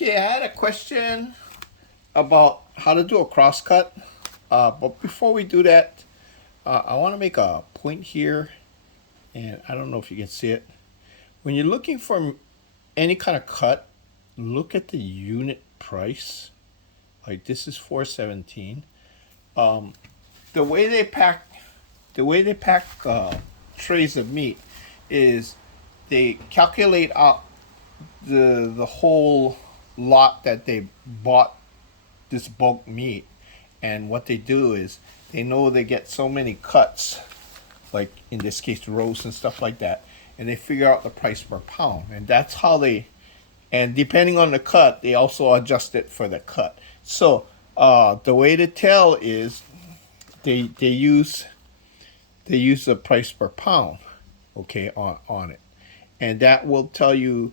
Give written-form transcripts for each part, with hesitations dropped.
Okay, I had a question about how to do a cross cut. But before we do that, I want to make a point here, and I don't know if you can see it. When you're looking for any kind of cut, look at the unit price. Like this is 417. Um, the way they pack, trays of meat is they calculate out the whole lot that they bought this bulk meat, and what they do is they know they get so many cuts, like in this case roast and stuff like that, and they figure out the price per pound, and that's how they, and depending on the cut they also adjust it for the cut. So the way to tell is they use the price per pound, okay, on it, and that will tell you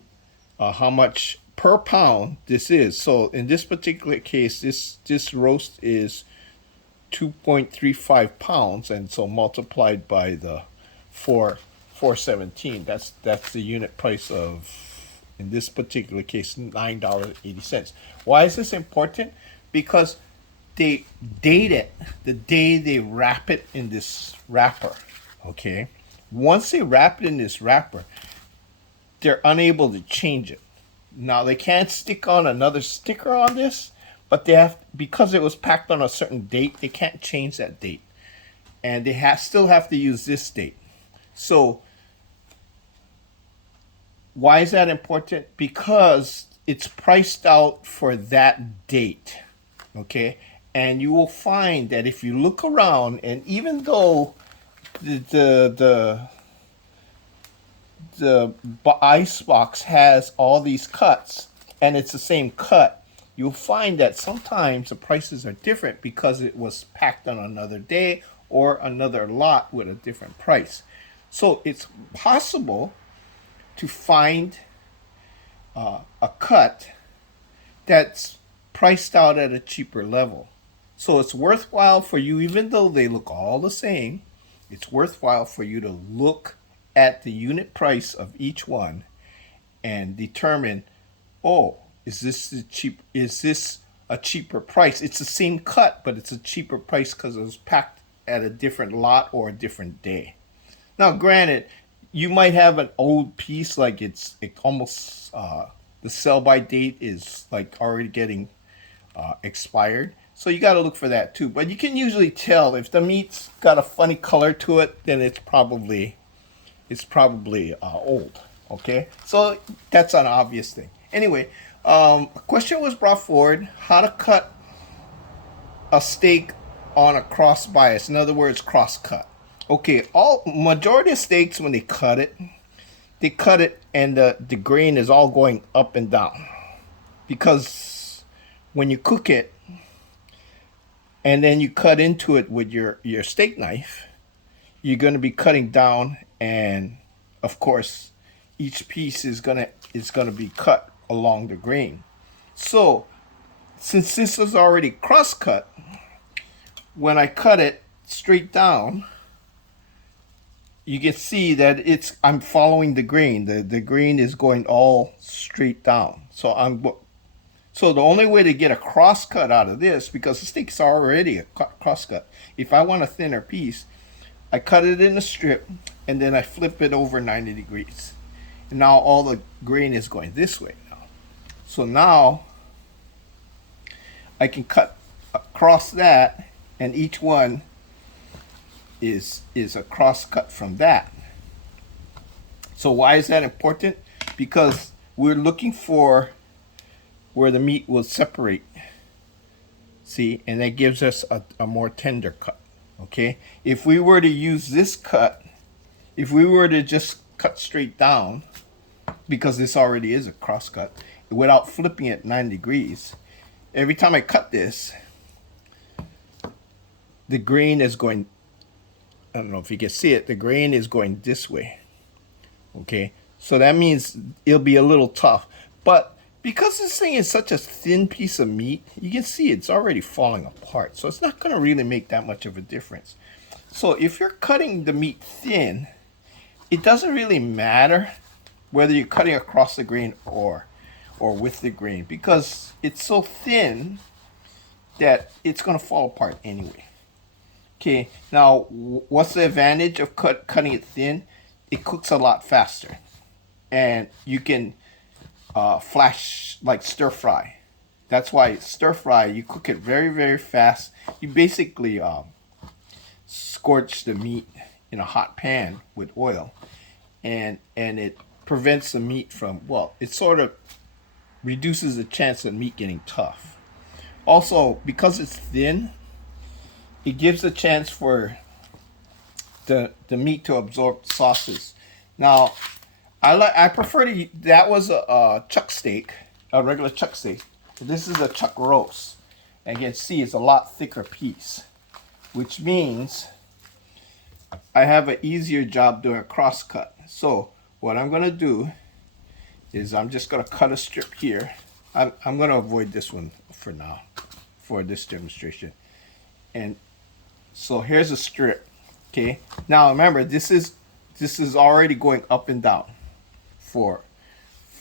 how much per pound this is. So in this particular case, this roast is 2.35 pounds, and so multiplied by the 417. That's the unit price of, in this particular case, $9.80. Why is this important? Because they date it the day they wrap it in this wrapper. Okay, once they wrap it in this wrapper, they're unable to change it. Now they can't stick on another sticker on this, but they have, because it was packed on a certain date, they can't change that date, and they still have to use this date. So why is that important? Because it's priced out for that date, okay? And you will find that if you look around, and even though the the ice box has all these cuts and it's the same cut, you'll find that sometimes the prices are different because it was packed on another day or another lot with a different price. So it's possible to find a cut that's priced out at a cheaper level. So it's worthwhile for you, even though they look all the same, it's worthwhile for you to look at the unit price of each one and determine, oh, is this a cheaper price? It's the same cut, but it's a cheaper price because it was packed at a different lot or a different day. Now, granted, you might have an old piece, like it almost the sell by date is like already getting expired. So you got to look for that too. But you can usually tell if the meat's got a funny color to it, then it's probably old. Okay, so that's an obvious thing. Anyway, a question was brought forward: how to cut a steak on a cross bias. In other words, cross cut. Okay, all majority of steaks, when they cut it, and the grain is all going up and down, because when you cook it and then you cut into it with your steak knife, you're going to be cutting down, and of course each piece is going to be cut along the grain. So since this is already cross cut, when I cut it straight down, you can see that I'm following the grain. The grain is going all straight down. So the only way to get a cross cut out of this, because the steak's already a cross cut, if I want a thinner piece, I cut it in a strip and then I flip it over 90 degrees. And now all the grain is going this way now. So now I can cut across that, and each one is a cross cut from that. So why is that important? Because we're looking for where the meat will separate. See, and that gives us a more tender cut. Okay, if we were to use this cut, if we were to just cut straight down, because this already is a cross cut, without flipping it 9 degrees, every time I cut this, the grain is going, I don't know if you can see it, the grain is going this way. Okay, so that means it'll be a little tough. But because this thing is such a thin piece of meat, you can see it's already falling apart. So it's not going to really make that much of a difference. So if you're cutting the meat thin, it doesn't really matter whether you're cutting across the grain or with the grain, because it's so thin that it's going to fall apart anyway. Okay, now what's the advantage of cutting it thin? It cooks a lot faster, and you can flash, like stir fry. That's why stir fry, you cook it very, very fast. You basically scorch the meat in a hot pan with oil, and it prevents the meat from, well, it sort of reduces the chance of meat getting tough. Also, because it's thin, it gives a chance for the meat to absorb sauces. Now, I prefer to, that was a chuck steak, a regular chuck steak. This is a chuck roast. And you can see it's a lot thicker piece, which means I have an easier job doing a cross cut. So what I'm gonna do is I'm just gonna cut a strip here. I'm gonna avoid this one for now, for this demonstration. And so here's a strip. Okay. Now remember, this is already going up and down for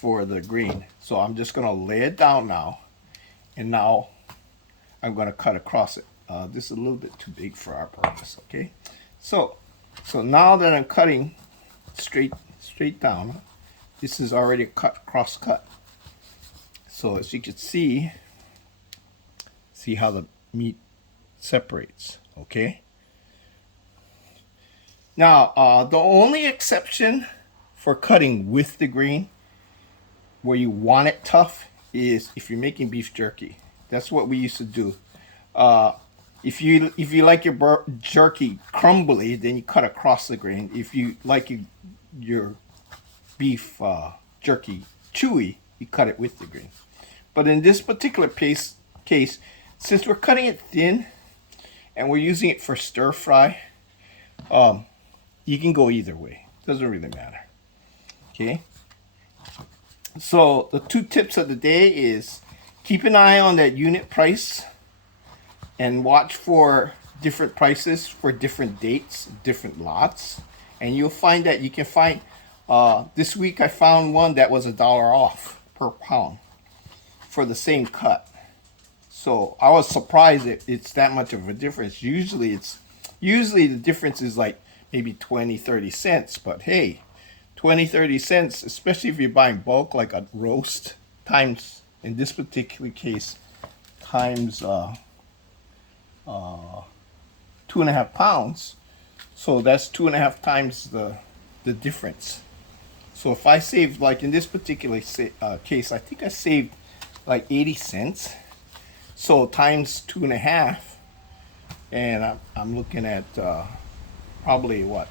the green. So I'm just gonna lay it down now, and now I'm gonna cut across it. This is a little bit too big for our purpose. Okay. So now that I'm cutting straight down, this is already a cross cut. So as you can see how the meat separates. Okay. Now, the only exception for cutting with the grain, where you want it tough, is if you're making beef jerky. That's what we used to do. If you like your jerky crumbly, then you cut across the grain. If you like your beef jerky chewy, you cut it with the grain. But in this particular case, since we're cutting it thin and we're using it for stir fry, you can go either way. Doesn't really matter. Okay. So the two tips of the day is keep an eye on that unit price and watch for different prices for different dates, different lots. And you'll find that you can find, this week I found one that was $1 off per pound for the same cut. So I was surprised it's that much of a difference. Usually the difference is like maybe 20-30 cents, but hey, 20-30 cents, especially if you're buying bulk like a roast, times, in this particular case, times 2.5 pounds. So that's 2.5 times the difference. So if I saved, like in this particular case, I think I saved like 80 cents. So times 2.5, and I'm looking at probably what,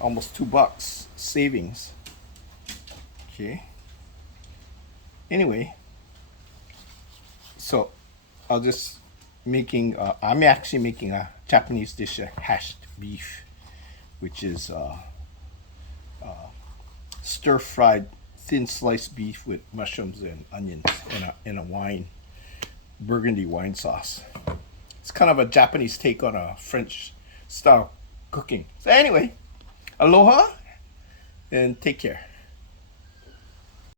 almost $2 savings. Okay. Anyway, so I'm actually making a Japanese dish, hashed beef, which is stir-fried thin sliced beef with mushrooms and onions in a burgundy wine sauce. It's kind of a Japanese take on a French style cooking. So anyway, aloha and take care.